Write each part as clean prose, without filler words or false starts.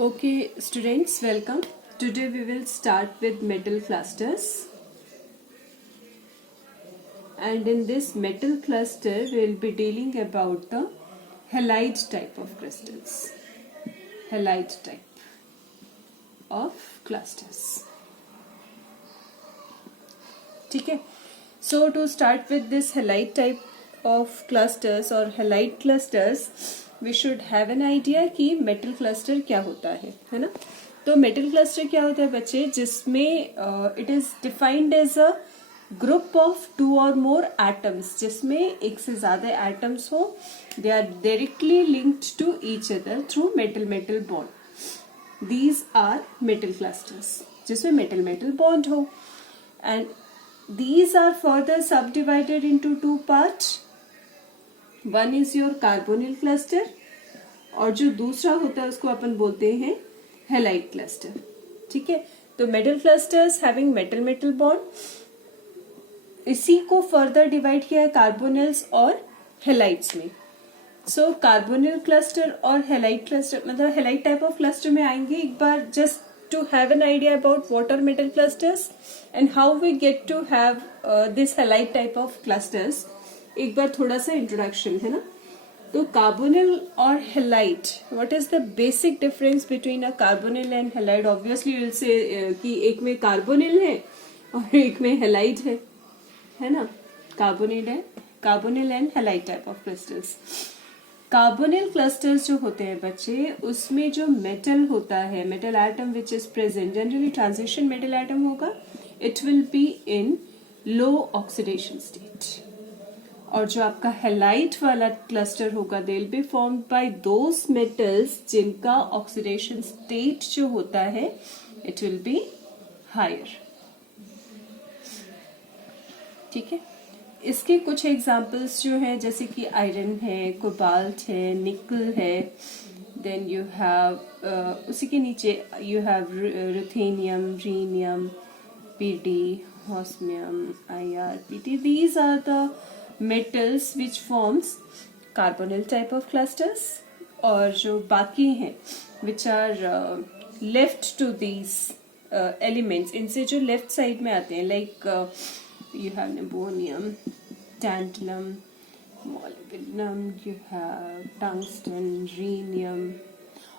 Okay, students, welcome. Today we will start with metal clusters. And in this metal cluster, we will be dealing about the halide type of crystals. Halide type of clusters. Okay. So to start with this halide type of clusters or halide clusters, we should have an idea कि metal cluster क्या होता है ना? तो metal cluster क्या होता है बच्चे, जिसमें it is defined as a group of two or more atoms, जिसमें एक से ज़्यादा atoms हो, they are directly linked to each other through metal bond. These are metal clusters, जिसमें metal bond हो, and these are further subdivided into two parts. One is your carbonyl cluster और जो दूसरा होता है उसको अपन बोलते हैं halide cluster. ठीक है, तो metal clusters having metal bond, इसी को further divide किया है carbonyls और halides में. So carbonyl cluster और halide cluster, मतलब halide type of cluster में आएंगे एक बार, just to have an idea about what are metal clusters and how we get to have this halide type of clusters. एक बार थोड़ा सा introduction है ना. तो कार्बोनिल और halide, what is the basic difference between a carbonyl and halide? Obviously will say कि एक में कार्बोनिल है और एक में हेलाइड है ना. Carbonyl and halide type of crystals. Carbonyl clusters जो होते हैं बच्चे, उसमें जो मेटल होता है, metal atom which is present, generally transition metal atom होगा, it will be in low oxidation state. और जो आपका हेलाइड वाला क्लस्टर होगा, they will be formed by those metals जिनका ऑक्सीडेशन स्टेट जो होता है इट विल बी हायर. ठीक है, इसके कुछ एग्जांपल्स जो है, जैसे कि आयरन है, कोबाल्ट है, निकल है, देन यू हैव उसी के नीचे you have ruthenium, rhenium, PD, osmium, IrPt. These are the metals which forms carbonyl type of clusters. और जो बाकी हैं which are left to these elements, इनसे जो left side में आते हैं, like you have nibonium, tantalum, molybdenum, you have tungsten, rhenium.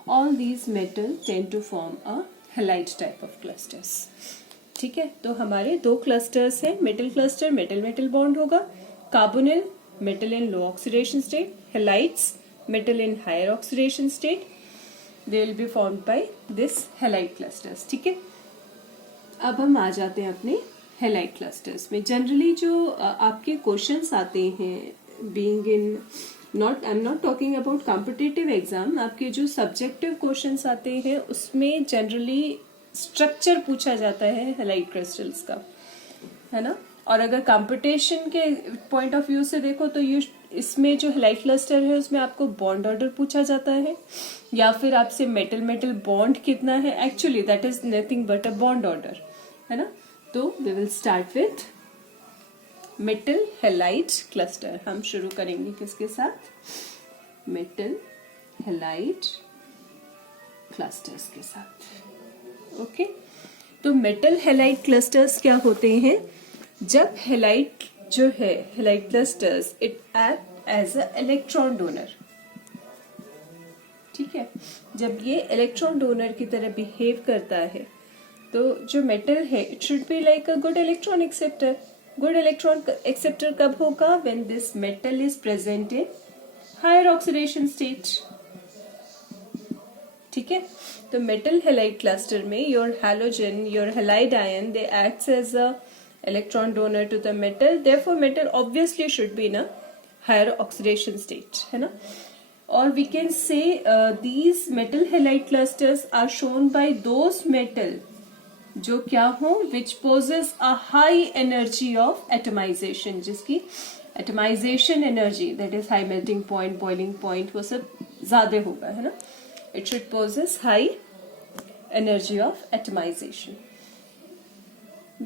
All these metals tend to form a halide type of clusters. ठीक है, तो हमारे दो क्लस्टर्स हैं. मेटल क्लस्टर मेटल बॉन्ड होगा, carbonyl metal in low oxidation state, halides metal in higher oxidation state. They will be formed by this halide clusters. ठीक है, अब हम आ जाते हैं अपने हेलाइड क्लस्टर्स में. जनरली जो आपके क्वेश्चंस आते हैं, being in I am not talking about competitive exam, आपके जो सब्जेक्टिव क्वेश्चंस आते हैं उसमें जनरली स्ट्रक्चर पूछा जाता है हेलाइड क्रिस्टल्स का, है ना. और अगर कंपटीशन के पॉइंट ऑफ व्यू से देखो तो ये इसमें जो हेलाइड क्लस्टर है उसमें आपको बॉन्ड ऑर्डर पूछा जाता है, या फिर आपसे मेटल बॉन्ड कितना है. Actually that is nothing but a bond order, है ना. तो we will start with metal halide cluster. हम शुरू करेंगे किसके साथ? मेटल हेलाइड क्लस्टर्स के साथ. ओके, तो मेटल हेलाइड क्लस्टर्स क्या होते हैं? जब हेलाइड जो है, halide clusters, it act as a electron donor. ठीक है, जब ये इलेक्ट्रॉन डोनर की तरह बिहेव करता है, तो जो मेटल है it should be like a good electron acceptor. Good electron acceptor कब होगा? When this metal is present in higher oxidation state. ठीक है, तो मेटल हेलाइड क्लस्टर में your halogen, your halide ion, they acts as a electron donor to the metal. Therefore metal obviously should be in a higher oxidation state, है ना. Or we can say these metal halide clusters are shown by those metal जो क्या हो, which possess a high energy of atomization, जिसकी atomization energy, that is high melting point, boiling point, वो सब ज्यादा होगा, है ना. It should possess high energy of atomization.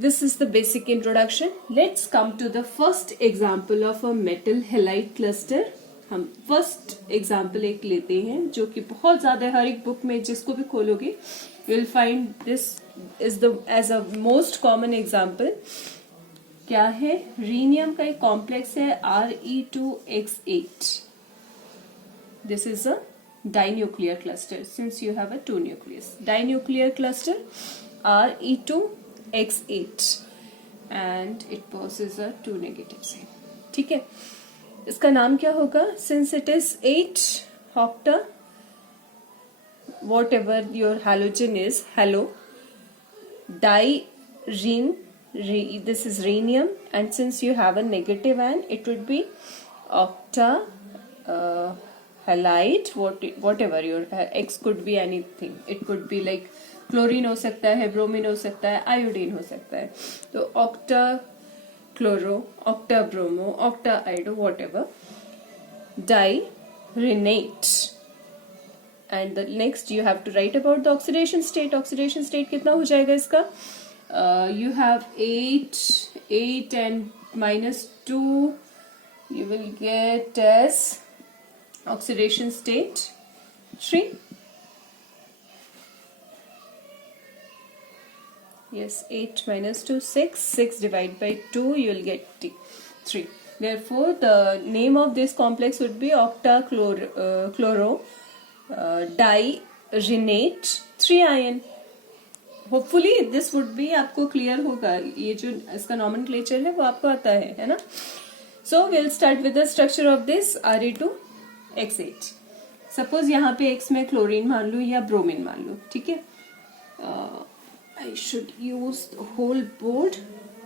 This is the basic introduction. Let's come to the first example of a metal halide cluster. हम first example एक लेते हैं जो कि बहुत ज्यादा हर एक बुक में जिसको भी खोलोगे you will find this is the as a most common example. क्या है? रीनियम का एक कॉम्प्लेक्स है Re2X8. This is a dinuclear cluster since you have a two nucleus. Dinuclear cluster Re2X8 and it possesses a 2 negative sign. ठीक है, इसका नाम क्या होगा? Since it is 8 octa, whatever your halogen is, halo, di-ren, this is rhenium, and since you have a negative ion, it would be octa halide, whatever your X could be anything. It could be like chlorine हो सकता है, bromine हो सकता है, iodine हो सकता है. तो octa chloro, octa bromo, octa आइडो, whatever, direnate. And the next you have to write about the oxidation state. Oxidation state कितना हो जाएगा इसका? You have 8 and -2 you will get as oxidation state 3. Yes, 8 minus 2, 6. 6 divided by 2, you will get 3. Therefore, the name of this complex would be octachloro direnate 3 ion. Hopefully, this would be आपको clear होगा. ये जो इसका nomenclature है वो आपको आता है ना? So, we'll start with the structure of this Re2X8. Suppose यहाँ पे X में क्लोरीन मान लूँ या ब्रोमीन मान लूँ, ठीक है? I should use the whole board,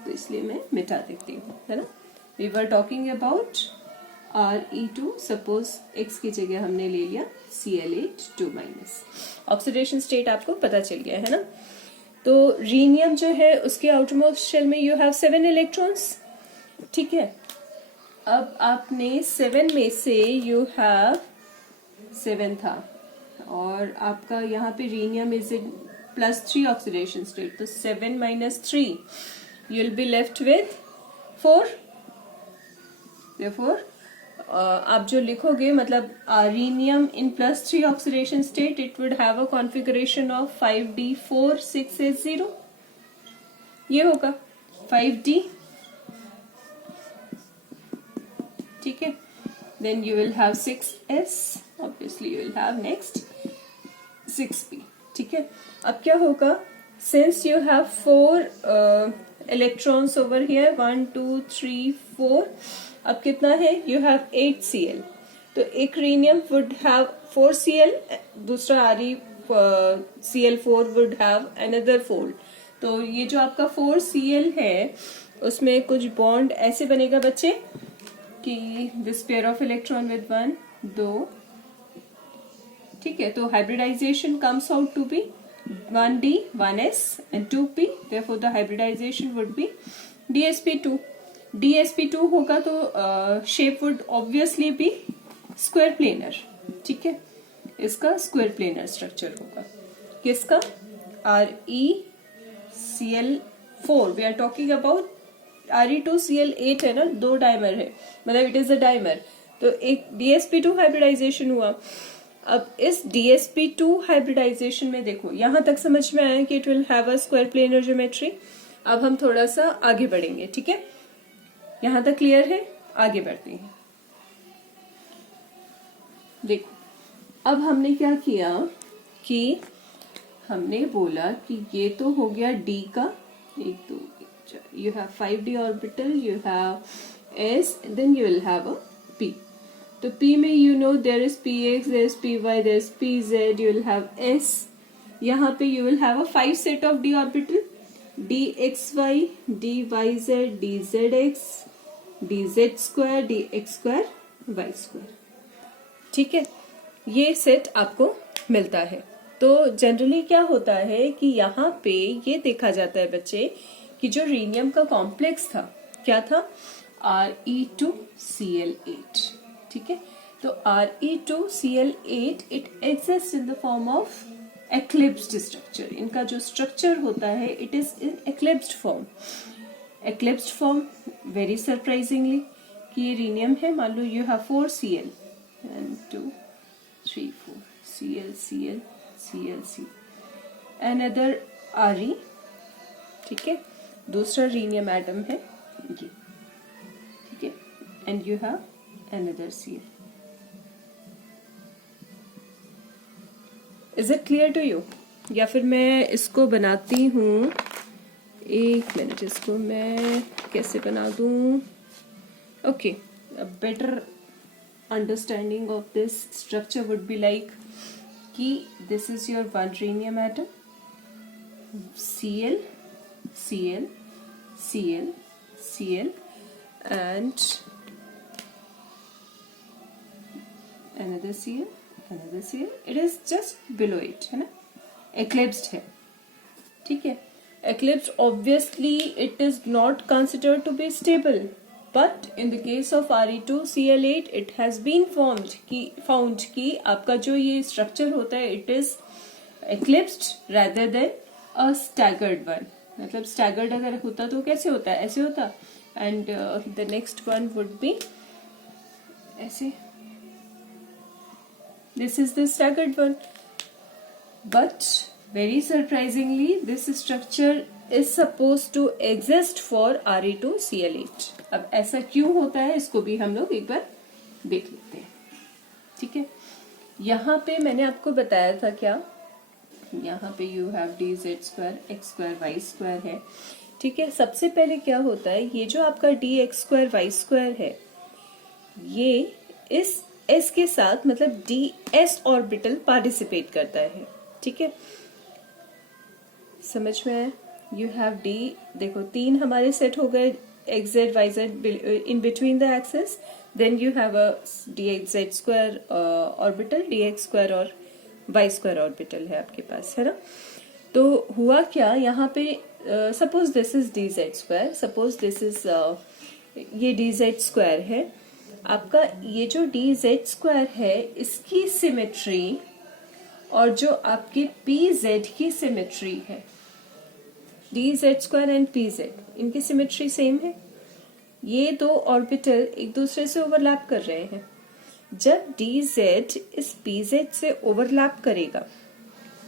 तो इसलिए मैं मिटा देती हूँ, है ना? We were talking about Re2. Suppose X की जगह हमने ले लिया Cl8 ऑक्सीडेशन स्टेट आपको पता चल गया है ना? तो रीनियम जो है उसके आउटरमोस्ट शेल में यू हैव 7 इलेक्ट्रॉन्स, ठीक है? अब आपने 7 में से यू हैव 7 था और आपका यहाँ पे rhenium is in +3 oxidation state, तो 7 minus 3 you will be left with 4. Therefore, आप जो लिखोगे मतलब rhenium in +3 oxidation state it would have a configuration of 5d4 6s0. ये होगा 5d, ठीक है? Then you will have 6s, obviously you will have next 6p, ठीक है? अब क्या होगा? Since you have 4 electrons over here, 1 2 3 4, अब कितना है? You have 8 Cl. तो एक रीनियम would have 4 Cl, दूसरा Cl4 would have another 4. तो ये जो आपका 4 Cl है उसमें कुछ बॉन्ड ऐसे बनेगा बच्चे कि this pair of electron with 1 2, ठीक है? तो hybridization comes out to be 1d 1s and 2p. Therefore, the hybridization would be dsp2. dsp2 होगा तो shape would obviously be square planar, ठीक है? इसका square planar structure होगा. किसका? ReCl4. We are talking about Re2Cl8 है ना? 2 dimer है, मतलब इट इज अ डाइमर. तो एक dsp2 हाइब्रिडाइजेशन हुआ. अब इस dsp2 हाइब्रिडाइजेशन में देखो यहां तक समझ में आया कि it will have a square planar geometry. अब हम थोड़ा सा आगे बढ़ेंगे, ठीक है? यहां तक क्लियर है? आगे बढ़ते हैं. देखो अब हमने क्या किया कि हमने बोला कि ये तो हो गया d का 1 2 you have 5d orbital, you have s, then you will have a p. तो p में you know there is px, there is py, there is pz, you will have s. यहाँ पे you will have a 5 set of d orbital, dxy, dyz, dzx, dz square, dx square, y square, ठीक है? ये set आपको मिलता है. तो generally क्या होता है कि यहाँ पे ये देखा जाता है बच्चे कि जो रीनियम का कॉम्प्लेक्स था क्या था? Re2Cl8, ठीक है? तो Re2Cl8 it exist in the form of eclipsed structure. इनका जो स्ट्रक्चर होता है it is in eclipsed form. Eclipsed form very surprisingly कि ये रीनियम है. मान लो you have 4 Cl, 1 2 3 4 Cl Cl Cl C, another Re, ठीक है, दूसरा रीनियम एटम है ये, ठीक है, and you have another Cl. Is it clear to you? या फिर मैं इसको बनाती हूँ, एक मिनट, इसको मैं कैसे बना दूँ? Okay, a better understanding of this structure would be like कि this is your one rhenium atom, Cl Cl Cl Cl and another Cl another Cl, it is just below it, है ना, eclipsed है, ठीक है. Eclipsed, obviously it is not considered to be stable, but in the case of Re2Cl8 it has been found कि आपका जो ये structure होता है it is eclipsed rather than a staggered one. मतलब staggered अगर होता तो कैसे होता है, ऐसे होता, and the next one would be ऐसे. This is the staggered one, but very surprisingly this structure is supposed to exist for Re2Cl8. अब ऐसा क्यों होता है इसको भी हम लोग एक बार देख लेते हैं, ठीक है. यहाँ पे मैंने आपको बताया था क्या, यहाँ पे you have dz² x² y² है, ठीक है. सबसे पहले क्या होता है, ये जो आपका dx² y² है ये इस s के साथ मतलब ds ऑर्बिटल पार्टिसिपेट करता है, ठीक है. समझ में आया? यू हैव d, देखो तीन हमारे सेट हो गए, x z y z in between the axes, then you have a dz² orbital, dx² और y² ऑर्बिटल है आपके पास, है ना. तो हुआ क्या यहाँ पे, suppose this is dz², suppose this is ये dz² है आपका, ये जो dz² है इसकी सिमेट्री और जो आपके pz की सिमेट्री है, dz² एंड pz, इनकी सिमेट्री सेम है. ये दो ऑर्बिटल एक दूसरे से ओवरलैप कर रहे हैं. जब dz इस pz से ओवरलैप करेगा,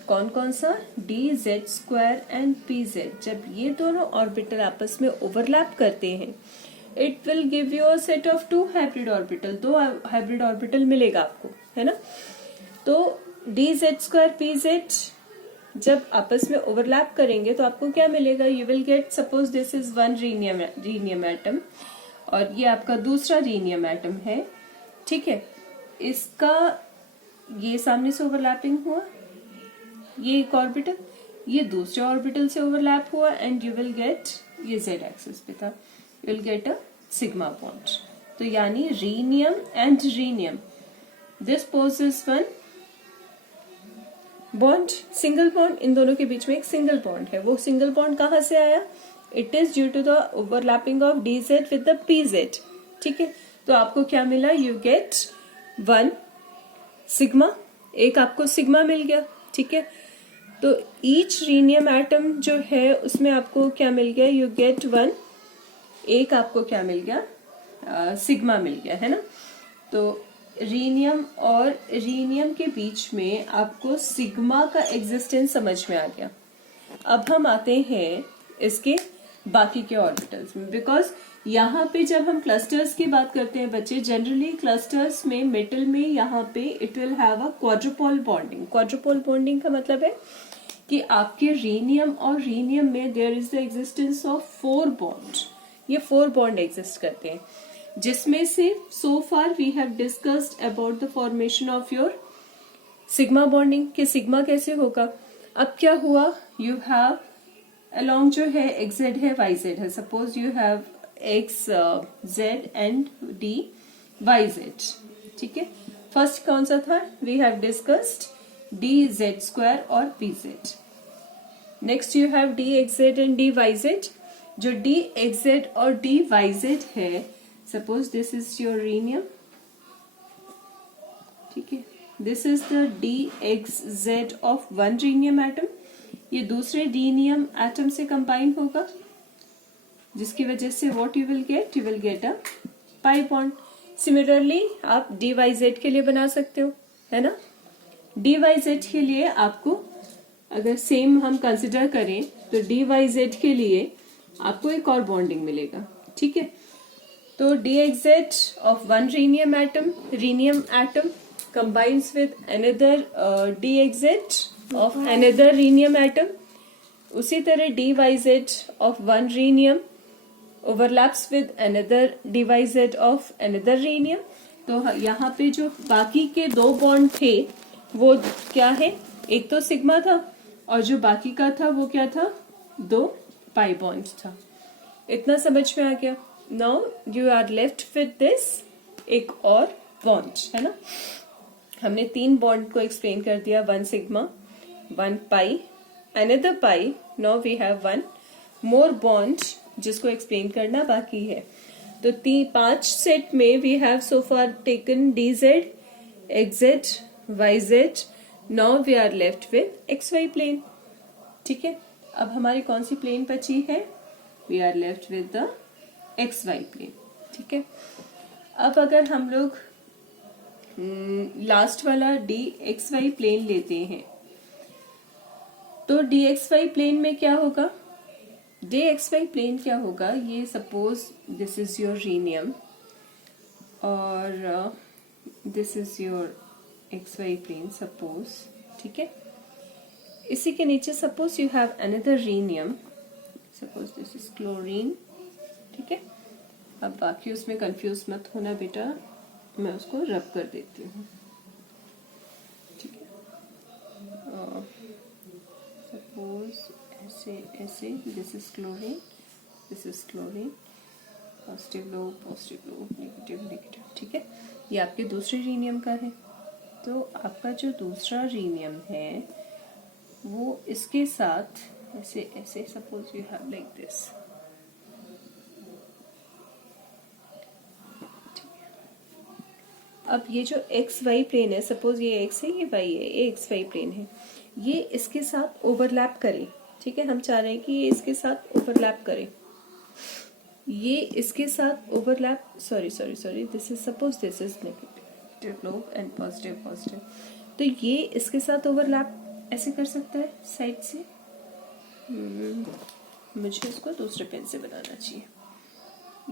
कौन कौन सा, dz² एंड pz, जब ये दोनों ऑर्बिटल आपस में ओवरलैप करते हैं it will give you a set of 2 hybrid orbital, 2 hybrid orbital मिलेगा आपको, है ना. तो dz² pz जब आपस में ओवरलैप करेंगे तो आपको क्या मिलेगा, you will gate, suppose this is one rhenium atom और ये आपका दूसरा रीनियम एटम है, ठीक है. इसका ये सामने से ओवरलैपिंग हुआ, ये एक ऑर्बिटल, ये दूसरे ऑर्बिटल से ओवरलैप हुआ, एंड यू विल गेट, ये जेड एक्सिस पे था, you will get a sigma bond. तो यानी rhenium and rhenium, this possess one bond, single bond, इन दोनों के बीच में एक सिंगल बॉन्ड है. वो सिंगल बॉन्ड कहाँ से आया, it is due to the overlapping of dz with the pz, ठीक है. तो आपको क्या मिला, यू गेट 1 सिग्मा, एक आपको सिग्मा मिल गया, ठीक है. तो ईच रीनियम एटम जो है उसमें आपको क्या मिल गया, यू गेट 1, एक आपको क्या मिल गया, सिग्मा मिल गया, है ना. तो रीनियम और रीनियम के बीच में आपको सिग्मा का एग्जिस्टेंस समझ में आ गया. अब हम आते हैं इसके बाकी के ऑर्बिटल्स में, बिकॉज यहाँ पे जब हम क्लस्टर्स की बात करते हैं बच्चे, जनरली क्लस्टर्स में मिडल में यहाँ पे it will have a quadrupole bonding. Quadrupole bonding का मतलब है कि आपके रीनियम और रीनियम में there is the existence of 4 bond. ये 4 बॉन्ड एग्जिस्ट करते हैं, जिसमें से so far we have discussed about the formation of your sigma bonding, कि सिग्मा कैसे होगा. अब क्या हुआ, यू हैव अलोंग जो है एक्स जेड है वाई जेड है, suppose you have x z and d y z, ठीक है. फर्स्ट कौन सा था, वी हैव डिस्कस्ड dz² और pz. Next you have dxz and dyz. जो dxz और dyz है, suppose this is your rhenium, ठीक है. This is the dxz of one rhenium atom, ये दूसरे रीनियम एटम से कंबाइन होगा, जिसकी वजह से what you will gate, you will get a pi bond. Similarly आप DYZ के लिए बना सकते हो, है ना। DYZ के लिए आपको अगर सेम हम कंसिडर करें तो DYZ के लिए आपको एक और बॉन्डिंग मिलेगा, ठीक है। तो DXZ of one rhenium atom combines with another DXZ of another rhenium atom. उसी तरह DYZ of one rhenium overlaps with another DYZ of another rhenium. तो यहाँ पे जो बाकी के दो बॉन्ड थे वो क्या है, एक तो सिग्मा था और जो बाकी का था वो क्या था, दो पाई बॉन्ड था। इतना समझ में आ गया। Now you are left with this एक और बॉन्ड, है ना। हमने तीन बॉन्ड को एक्सप्लेन कर दिया, one sigma, one pi, another pi. Now we have one more bond जिसको एक्सप्लेन करना बाकी है। तो 5 सेट में we have so far taken DZ, XZ, YZ. Now we are left with XY plane, ठीक है। अब हमारी कौन सी प्लेन बची है, we are left with the XY plane, ठीक है। अब अगर हम लोग लास्ट वाला DXY प्लेन लेते हैं तो DXY प्लेन में क्या होगा, DXY प्लेन क्या होगा, ये suppose this is your rhenium और this is your XY plane suppose, ठीक है। इसी के नीचे suppose you have another rhenium, suppose this is chlorine, ठीक है। अब बाकी उसमें कंफ्यूज मत होना बेटा, मैं उसको रब कर देती हूँ, ठीक है। सपोज ऐसे ऐसे, this is chlorine, this is chlorine, positive low negative negative, ठीक है। ये आपके दूसरे रीनियम का है। तो आपका जो दूसरा रीनियम है वो इसके साथ ऐसे ऐसे, suppose you have like this, अब ये जो XY प्लेन है, सपोज ये X है, ये Y है, ये XY प्लेन है, ये इसके साथ ओवरलैप करे, ठीक है। हम चाह रहे हैं कि ये इसके साथ ओवरलैप करे, ये इसके साथ overlap, sorry this is, suppose this is negative lobe and positive, तो ये इसके साथ ओवरलैप ऐसे कर सकता है साइड से। मुझे इसको दूसरे पेन से बनाना चाहिए,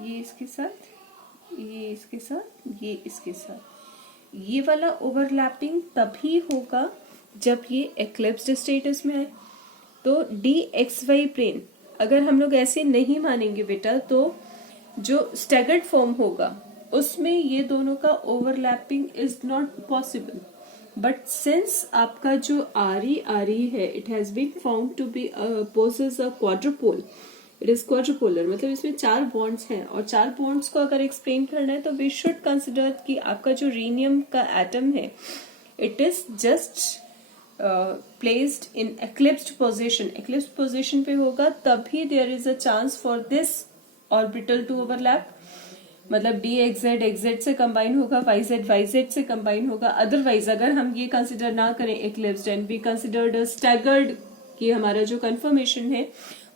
ये इसके साथ, ये इसके साथ, ये इसके साथ। ये वाला ओवरलैपिंग तभी होगा जब ये एक्लिप्स्ड स्टेटस में आए। तो DXY प्लेन अगर हम लोग ऐसे नहीं मानेंगे बेटा, तो जो स्टैगर्ड फॉर्म होगा उसमें ये दोनों का overlapping is not possible. But since आपका जो RE है, it has been found to be possess a quadrupole, it is quadrupolar, मतलब इसमें 4 बॉन्ड्स हैं और 4 बॉन्ड्स को अगर एक्सप्लेन करना है तो वी शुड कंसिडर कि आपका जो रीनियम का एटम है it is just placed in eclipsed position पे होगा, तभी there is a chance for this orbital to overlap. मतलब DXZ XZ से कंबाइन होगा, YZ से कंबाइन होगा। अदरवाइज अगर हम ये कंसिडर ना करें eclipsed and be considered staggered, कि हमारा जो कंफर्मेशन है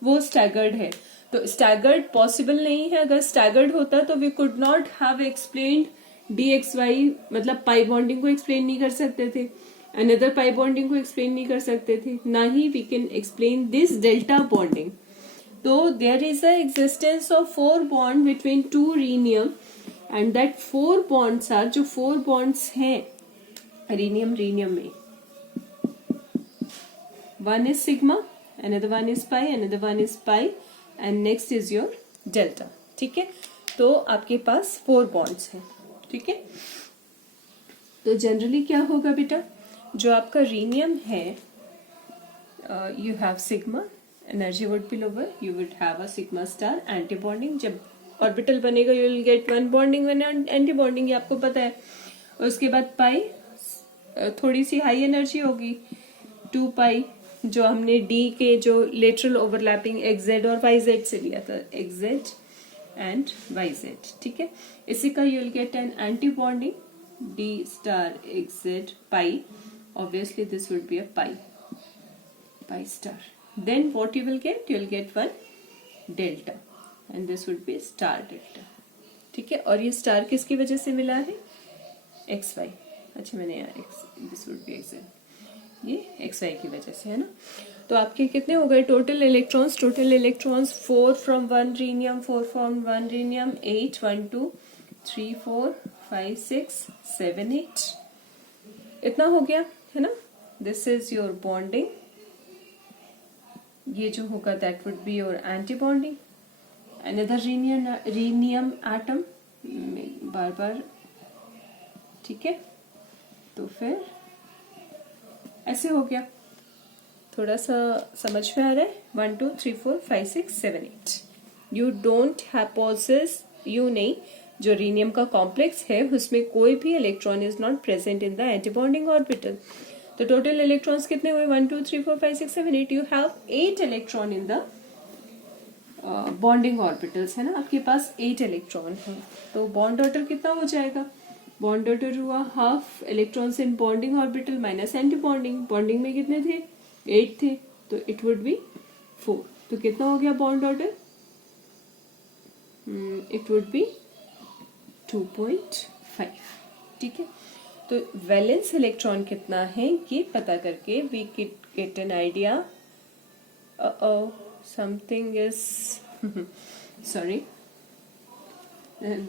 वो स्टैगर्ड है, तो स्टैगर्ड पॉसिबल नहीं है। अगर स्टैगर्ड होता तो we could not have explained DXY, मतलब पाई बॉन्डिंग को एक्सप्लेन नहीं कर सकते थे, अनदर पाई बॉन्डिंग को एक्सप्लेन नहीं कर सकते थे, ना ही we can explain this delta bonding. तो there is a existence of 4 bond between 2 rhenium and that 4 bonds are, जो 4 बॉन्ड्स हैं रीनियम में, one is sigma, another one is pi, another one is pi and next is your delta, ठीक है। तो आपके पास 4 bonds हैं, ठीक है। तो जनरली क्या होगा बेटा, जो आपका रीनियम है, you have sigma, energy would be lower, you would have a sigma star, anti bonding, जब ऑर्बिटल बनेगा you will get 1 bonding, 1 anti bonding, ये आपको पता है। उसके बाद पाई, थोड़ी सी हाई एनर्जी होगी, 2 पाई, जो हमने D के जो लेटरल ओवरलैपिंग XZ और YZ से लिया था, XZ एंड YZ, ठीक है। इसी का you will get an anti bonding D star XZ pi, obviously this would be a pi star. Then what you will get 1 delta and this would be star delta, ठीक है, और ये star किसकी वजह से मिला है, एक्स वाई, अच्छा मैंने यहाँ x, this would B x, ये एक्स वाई की वजह से है ना। तो आपके कितने हो गए total electrons, 4 from 1 rhenium, 4 from 1 rhenium, 8, 1 2 3 4 5 6 7 8, इतना हो गया है ना। दिस इज योर बॉन्डिंग, ये जो होगा that would be your anti bonding, another rhenium atom, बार बार, ठीक है। तो फिर ऐसे हो गया, थोड़ा सा समझ में आ रहा है, 1 2 3 4 5 6 7 8, you don't have possesses, you नहीं, जो रीनियम का कॉम्प्लेक्स है उसमें कोई भी electron is not present in the antibonding orbital. तो टोटल इलेक्ट्रॉन्स कितने हुए, 1 2 3 4 5 6 7 8, you have 8 electron in the bonding orbitals, है ना, आपके पास 8 इलेक्ट्रॉन है। तो बॉन्ड ऑर्डर कितना हो जाएगा, बॉन्ड ऑर्डर हुआ half electrons in bonding orbital minus anti bonding, bonding में कितने थे, 8 थे, तो इट वुड बी 4, तो कितना हो गया bond order, it would be 2.5, ठीक है। तो वैलेंस इलेक्ट्रॉन कितना है ये पता करके we get an idea, something is sorry,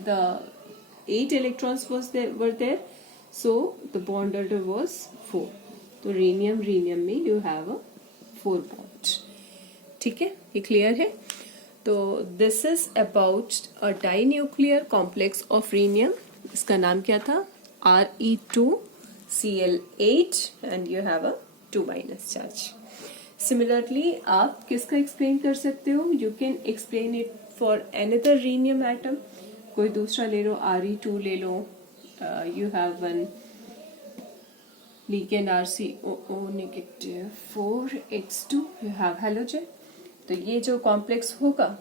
the 8 electrons were there, so the bond order was 4, तो रीनियम में you have a 4 bond, ठीक है, ये क्लियर है। तो this is about a dinuclear complex of rhenium, इसका नाम क्या था, Re2Cl8 and you have a 2- charge. Similarly आप किसका एक्सप्लेन कर सकते हो, you can explain it for another rhenium atom, कोई दूसरा ले लो, Re2 ले लो, you have one ligand RCOO negative 4x2, you have halogen. तो ये जो कॉम्प्लेक्स होगा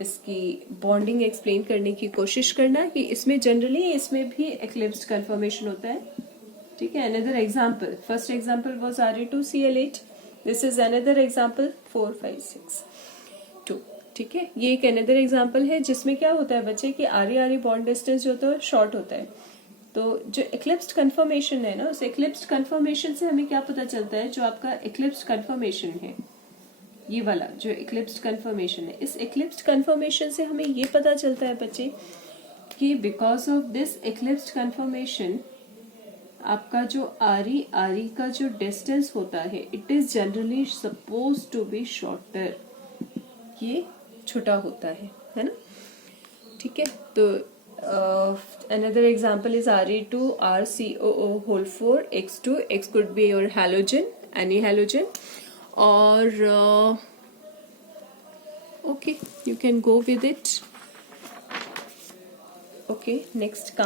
इसकी बॉन्डिंग एक्सप्लेन करने की कोशिश करना कि इसमें जनरली इसमें भी एक्लिप्स्ड कन्फर्मेशन होता है, ठीक है। Another example, first example was Re2Cl8, this is another example 4 5 6 2, ठीक है। ये एक अनदर एग्जांपल है जिसमें क्या होता है बच्चे कि RE बॉन्ड डिस्टेंस जो होता है शॉर्ट होता है। तो जो एक्लिप्स्ड कन्फर्मेशन है ना, उस एक्लिप्स्ड कन्फर्मेशन से हमें क्या पता चलता है, जो आपका एक्लिप्स्ड कन्फर्मेशन है, ये वाला जो एक्लिप्स्ड कन्फर्मेशन है, इस एक्लिप्स्ड कन्फर्मेशन से हमें ये पता चलता है बच्चे कि because of this eclipsed conformation आपका जो RE का जो डिस्टेंस होता है it is generally suppose to be shorter, ये छोटा होता है ना, ठीक है। तो another example is Re2RCOO4 x2, x could be your halogen, any halogen, or okay, you can go with it, okay। Next